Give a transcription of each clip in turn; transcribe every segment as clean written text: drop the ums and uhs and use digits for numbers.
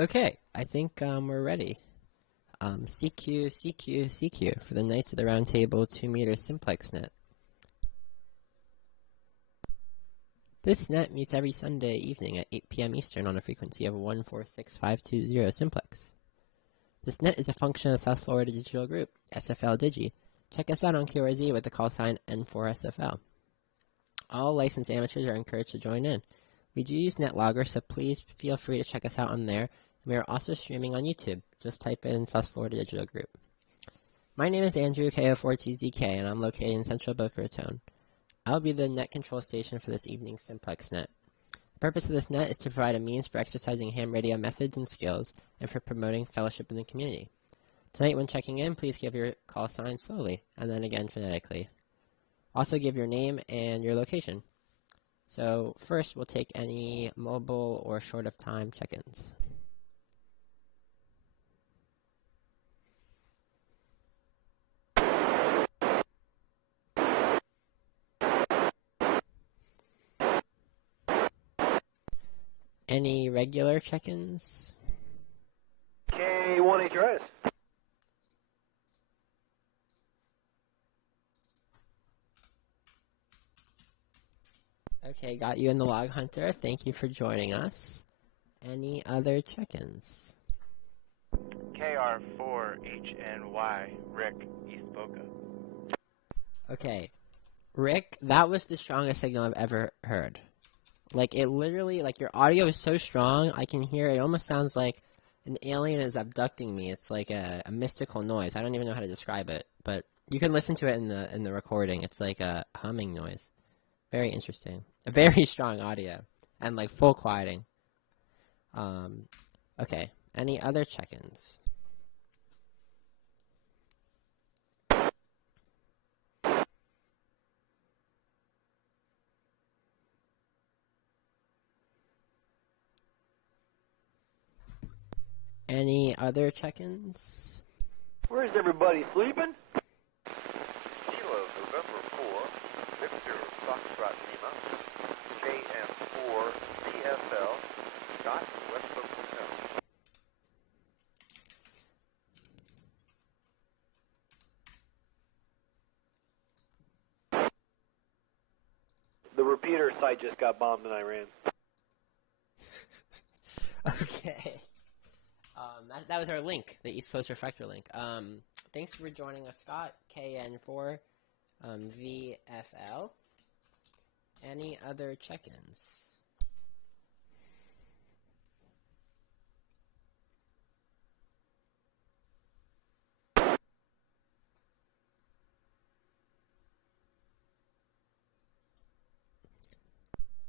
Okay, I think we're ready. CQ, CQ, CQ for the Knights of the Round Table 2-meter simplex net. This net meets every Sunday evening at 8 p.m. Eastern on a frequency of 146.520 simplex. This net is a function of South Florida Digital Group, SFL DIGI. Check us out on QRZ with the call sign N4SFL. All licensed amateurs are encouraged to join in. We do use NetLogger, so please feel free to check us out on there. We are also streaming on YouTube. Just type in South Florida Digital Group. My name is Andrew, KO4TZK, and I'm located in Central Boca Raton. I'll be the net control station for this evening's simplex net. The purpose of this net is to provide a means for exercising ham radio methods and skills, and for promoting fellowship in the community. Tonight, when checking in, please give your call sign slowly, and then again phonetically. Also give your name and your location. So first, we'll take any mobile or short of time check-ins. Any regular check-ins? K1HRS. Okay, got you in the log hunter. Thank you for joining us. Any other check-ins? KR4HNY, Rick, East Boca. Okay, Rick, that was the strongest signal I've ever heard. Like, it literally, like, your audio is so strong, I can hear it. It almost sounds like an alien is abducting me. It's like a mystical noise. I don't even know how to describe it, but you can listen to it in the recording. It's like a humming noise. Very interesting. A very strong audio. And, like, full quieting. Okay. Any other check-ins? Any other check-ins? Where's everybody sleeping? Kilo November 4, Victor Foxtrot Lima, KM4CFL, Scott, West Boca Hotel. The repeater site just got bombed in Iran. Okay. That was our link, the East Coast Refractor link. Thanks for joining us, Scott, KN4 VFL. Any other check-ins?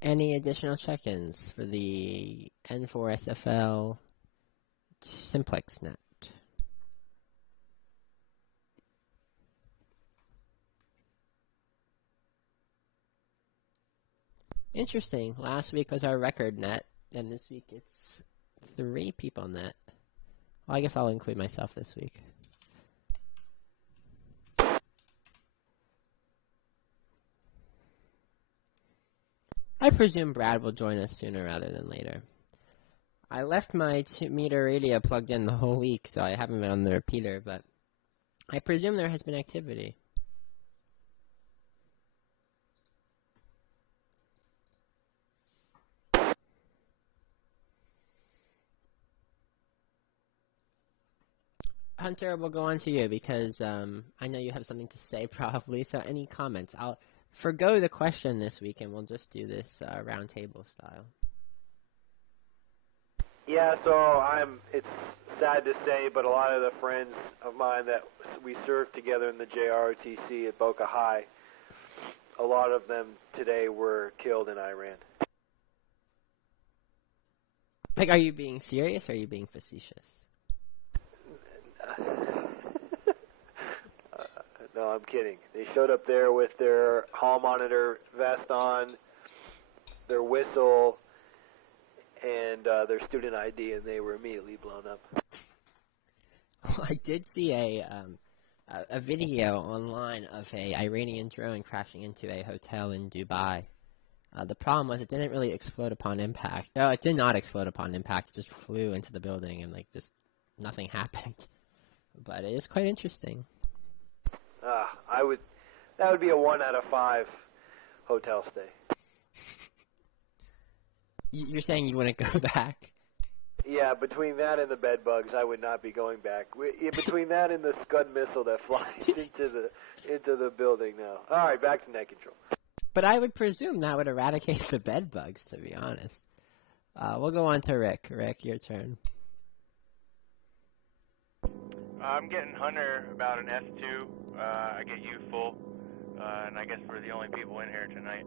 Any additional check-ins for the N4SFL simplex net? Interesting. Last week was our record net, and this week it's 3 people net. Well, I guess I'll include myself this week. I presume Brad will join us sooner rather than later. I left my 2-meter radio plugged in the whole week, so I haven't been on the repeater, but I presume there has been activity. Hunter, we'll go on to you because I know you have something to say probably, so any comments? I'll forgo the question this week and we'll just do this round table style. Yeah, so it's sad to say, but a lot of the friends of mine that we served together in the JROTC at Boca High, a lot of them today were killed in Iran. Like, are you being serious or are you being facetious? No, I'm kidding. They showed up there with their hall monitor vest on, their whistle, and their student ID, and they were immediately blown up. Well, I did see a video online of a Iranian drone crashing into a hotel in Dubai, The problem was it didn't really explode upon impact. No, it did not explode upon impact. It just flew into the building and like just nothing happened. But it is quite interesting. That would be a 1 out of 5 hotel stay. You're saying you wouldn't go back? Yeah, between that and the bed bugs, I would not be going back. Between that and the Scud missile that flies into the building now. All right, back to net control. But I would presume that would eradicate the bed bugs, to be honest. We'll go on to Rick. Rick, your turn. I'm getting Hunter about an S2. I get you full. And I guess we're the only people in here tonight.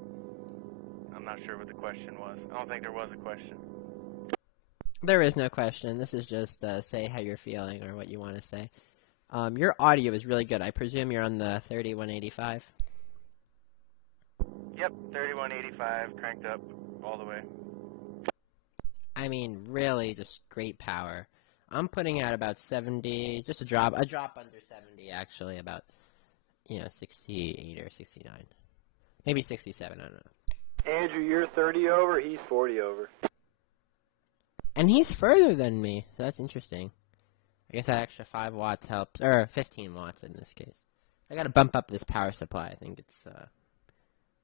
I'm not sure what the question was. I don't think there was a question. There is no question. This is just say how you're feeling or what you want to say. Your audio is really good. I presume you're on the 3185? Yep, 3185, cranked up all the way. I mean, really just great power. I'm putting out about 70, just a drop under 70 actually, about, 68 or 69. Maybe 67, I don't know. Andrew, you're 30 over, he's 40 over. And he's further than me, so that's interesting. I guess that extra 5 watts helps, or 15 watts in this case. I gotta bump up this power supply. I think it's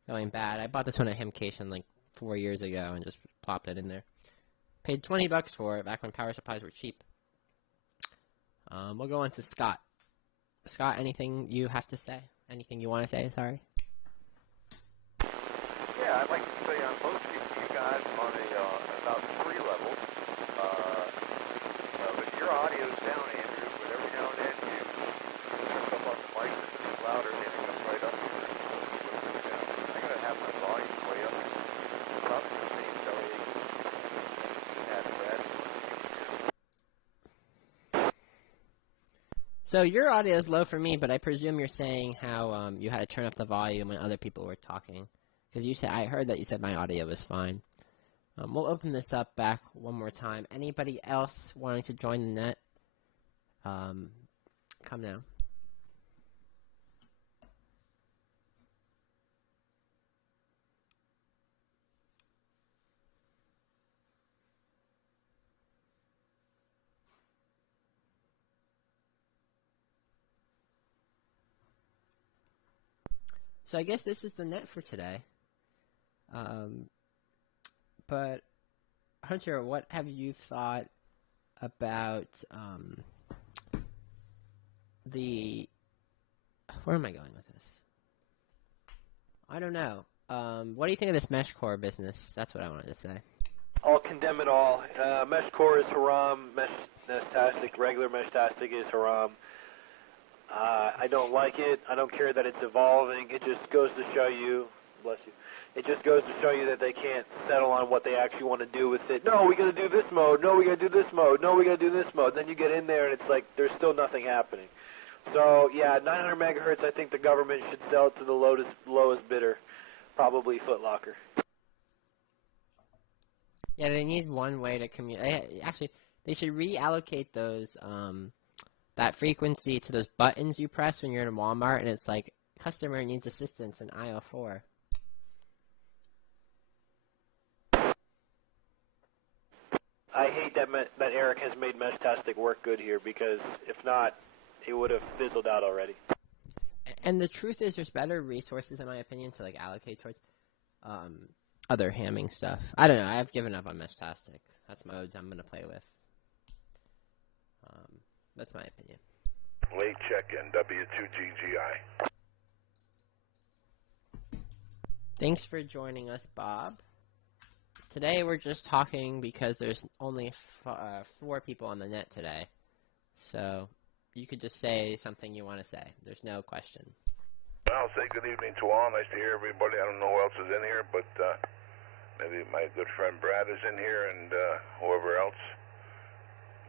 going bad. I bought this one at Hemcation like 4 years ago and just plopped it in there. Paid $20 for it back when power supplies were cheap. We'll go on to Scott. Scott, anything you have to say? Anything you want to say? Sorry. Yeah, I'd like to say I'm mostly to you guys on about 3 levels. But your audio's down, Andrew. But every now and then you turn stuff on the mic that's a bit louder, and it comes right up here. I gotta have my volume way up. About the same delay at Brad. So your audio is low for me, but I presume you're saying how you had to turn up the volume when other people were talking. Because I heard that you said my audio was fine. We'll open this up back one more time. Anybody else wanting to join the net? Come now. So I guess this is the net for today. But Hunter, what have you thought about where am I going with this? I don't know. What do you think of this mesh core business? That's what I wanted to say. I'll condemn it all. Mesh core is haram. Mesh-tastic, regular mesh-tastic is haram. I don't like it. I don't care that it's evolving. It just goes to show you, bless you, it just goes to show you that they can't settle on what they actually want to do with it. No, we got to do this mode. No, we got to do this mode. No, we got to do this mode. Then you get in there and it's like there's still nothing happening. So, yeah, 900 megahertz, I think the government should sell it to the lowest bidder, probably Foot Locker. Yeah, they need one way to communicate. Actually, they should reallocate those that frequency to those buttons you press when you're in Walmart, and it's like, customer needs assistance in aisle 4. I hate that Eric has made Mesh-tastic work good here, because if not, it would have fizzled out already. And the truth is, there's better resources, in my opinion, to like allocate towards other hamming stuff. I don't know. I've given up on Mesh-tastic. That's modes I'm going to play with. That's my opinion. Late check-in, W2GGI. Thanks for joining us, Bob. Today we're just talking because there's only 4 people on the net today. So you could just say something you want to say. There's no question. I'll say good evening to all. Nice to hear everybody. I don't know who else is in here, but maybe my good friend Brad is in here and whoever else.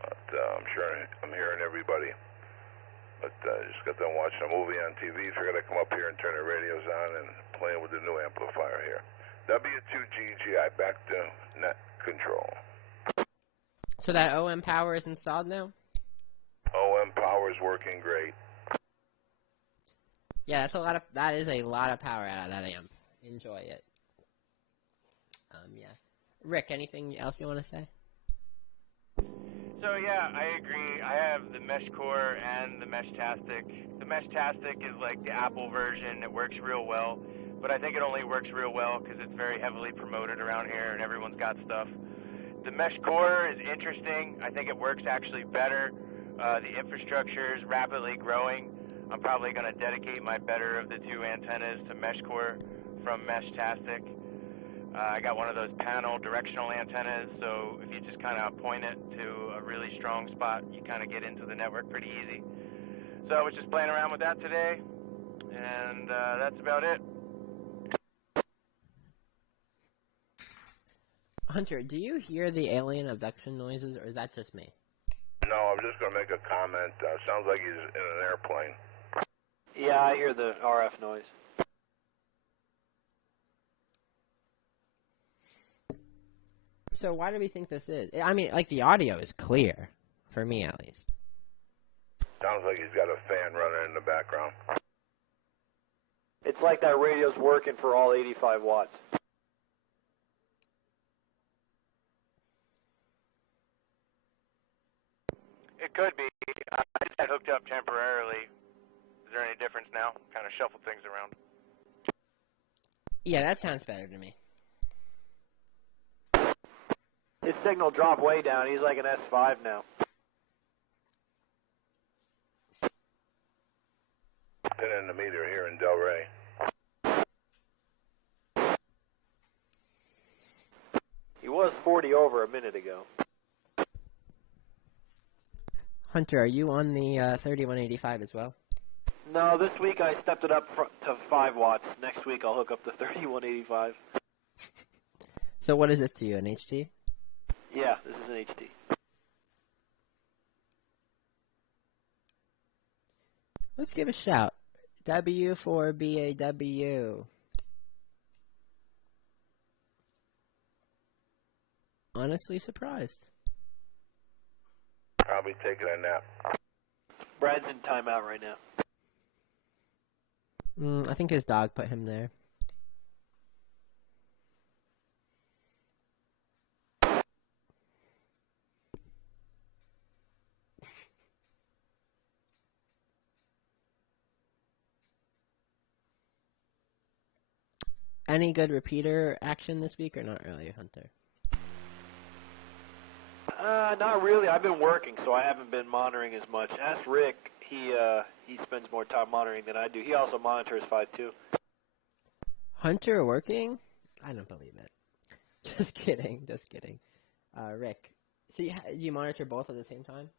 But I'm sure I'm hearing everybody. But just got done watching a movie on TV. Figured I'd come up here and turn the radios on and playing with the new amplifier here. W2GGI, back to net control. So that OM power is installed now? OM power is working great. Yeah, that is a lot of power out of that amp. Enjoy it. Yeah. Rick, anything else you want to say? So yeah, I agree. I have the Mesh Core and the Meshtastic. The Meshtastic is like the Apple version. It works real well, but I think it only works real well because it's very heavily promoted around here and everyone's got stuff. The Mesh Core is interesting. I think it works actually better. The infrastructure is rapidly growing. I'm probably going to dedicate my better of the two antennas to Mesh Core from Meshtastic. I got one of those panel directional antennas, so if you just kind of point it to a really strong spot, you kind of get into the network pretty easy. So I was just playing around with that today, and that's about it. Hunter, do you hear the alien abduction noises, or is that just me? No, I'm just going to make a comment. Sounds like he's in an airplane. Yeah, I hear the RF noise. So why do we think this is? I mean, like, the audio is clear, for me at least. Sounds like he's got a fan running in the background. It's like that radio's working for all 85 watts. It could be. I just had hooked up temporarily. Is there any difference now? Kind of shuffled things around. Yeah, that sounds better to me. His signal dropped way down. He's like an S5 now. 10 in the meter here in Delray. He was 40 over a minute ago. Hunter, are you on the 3185 as well? No, this week I stepped it up to 5 watts. Next week I'll hook up the 3185. So what is this to you, an HT? Yeah, this is an HT. Let's give a shout. W4BAW. Honestly surprised. Probably taking a nap. Brad's in timeout right now. I think his dog put him there. Any good repeater action this week or not really, Hunter? Not really. I've been working, so I haven't been monitoring as much. Ask Rick. He spends more time monitoring than I do. He also monitors 5.2. Hunter working? I don't believe it. Just kidding. Just kidding. Rick, so you monitor both at the same time?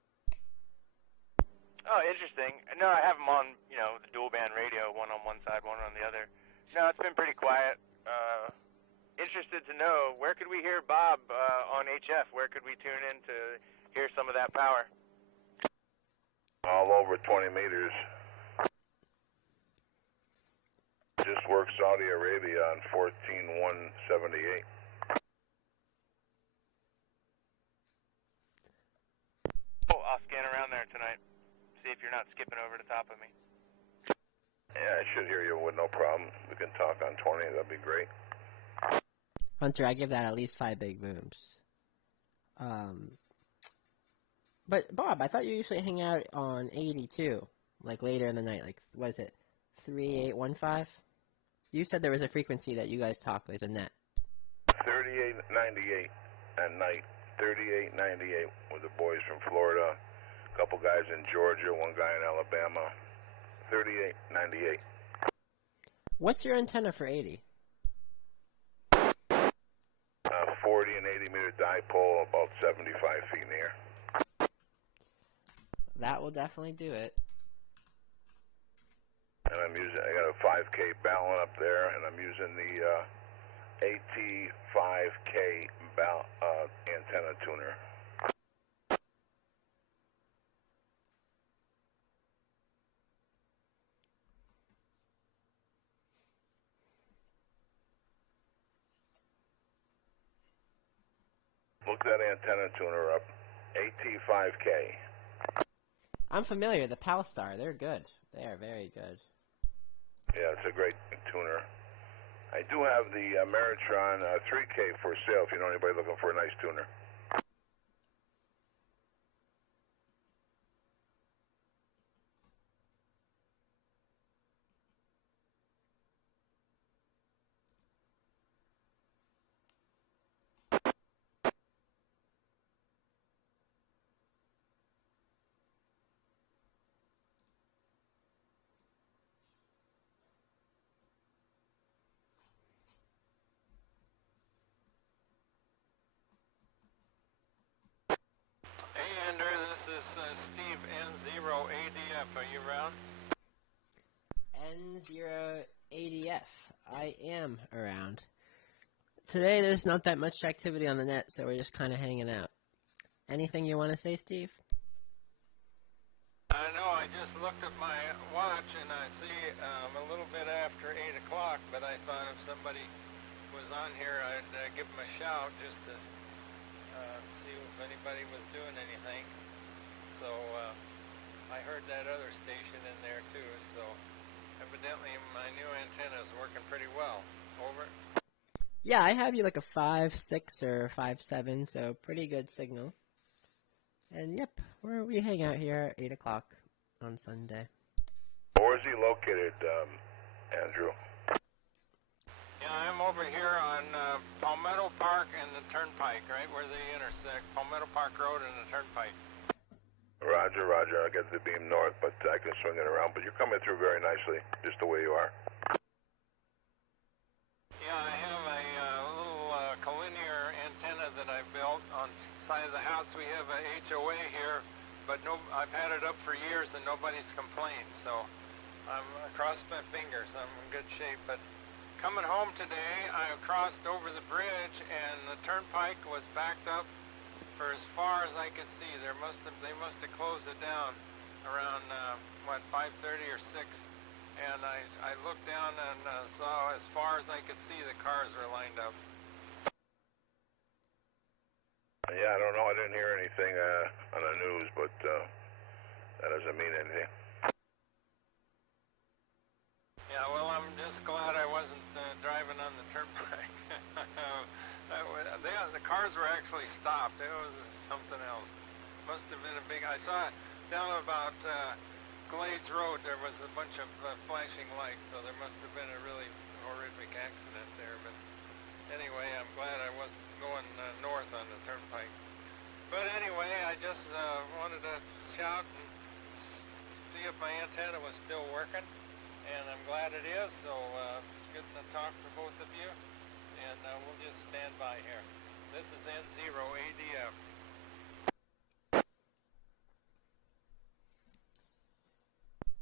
Oh, interesting. No, I have them on, the dual band radio, one on one side, one on the other. No, it's been pretty quiet. Interested to know, where could we hear Bob on HF? Where could we tune in to hear some of that power? All over 20 meters. Just worked Saudi Arabia on 14,178. Oh, I'll scan around there tonight. See if you're not skipping over the top of me. Yeah, I should hear you with no problem. We can talk on 20. That'd be great. Hunter, I give that at least 5 big booms. But Bob, I thought you usually hang out on 82, like later in the night. Like, what is it, 3815? You said there was a frequency that you guys talk. There's a net. 3898 at night. 3898 with the boys from Florida. A couple guys in Georgia. One guy in Alabama. 3898. What's your antenna for 80? 40 and 80 meter dipole, about 75 feet in the air. That will definitely do it. And I got a 5K balun up there, and I'm using the AT5K antenna tuner. Look that antenna tuner up. AT5K. I'm familiar. The Palstar, they're good. They are very good. Yeah, it's a great tuner. I do have the Meritron 3K for sale if you know anybody looking for a nice tuner. Hey Andrew, this is Steve N0ADF. Are you around? N0ADF. I am around. Today there's not that much activity on the net, so we're just kind of hanging out. Anything you want to say, Steve? I know, I just looked at my watch and I see a little bit after 8 o'clock, but I thought if somebody was on here, I'd give them a shout just to see if anybody was doing anything. So I heard that other station in there too, so evidently my new antenna is working pretty well. Over. Yeah, I have you like a 5.6 or 5.7, so pretty good signal. And yep, we hang out here at 8 o'clock on Sunday. Where is he located, Andrew? Yeah, I'm over here on Palmetto Park and the Turnpike, right where they intersect. Palmetto Park Road and the Turnpike. Roger, roger. I'll get the beam north, but I can swing it around. But you're coming through very nicely, just the way you are. Yeah, I have a little collinear antenna that I built on the side of the house. We have a HOA here, but I've had it up for years and nobody's complained. So I'm crossed my fingers. I'm in good shape. But coming home today, I crossed over the bridge and the turnpike was backed up for as far as I could see. They must have closed it down around 5:30 or 6. And I looked down and saw as far as I could see the cars were lined up. Yeah, I don't know. I didn't hear anything on the news, but that doesn't mean anything. Yeah, well, I'm just glad I wasn't driving on the turnpike. The cars were actually stopped. It was something else. Must have been a big... I saw it down about Glades Road. There was a bunch of flashing lights, so there must have been a really horrific accident there. But anyway, I'm glad I wasn't going north on the turnpike. But anyway, I just wanted to shout and see if my antenna was still working. And I'm glad it is, so it's good to talk to both of you. And we'll just stand by here. This is N0ADF.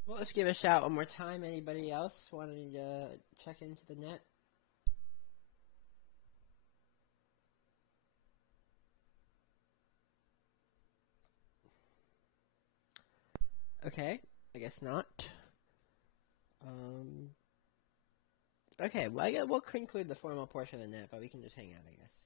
Well, let's give a shout one more time. Anybody else wanting to check into the net? Okay, I guess not. Okay, well, we'll conclude the formal portion of the net, but we can just hang out, I guess.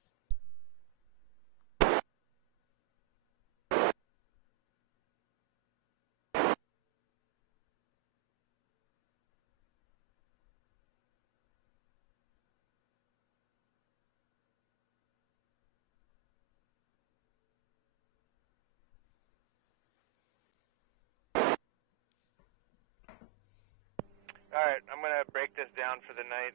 All right, I'm going to break this down for the night.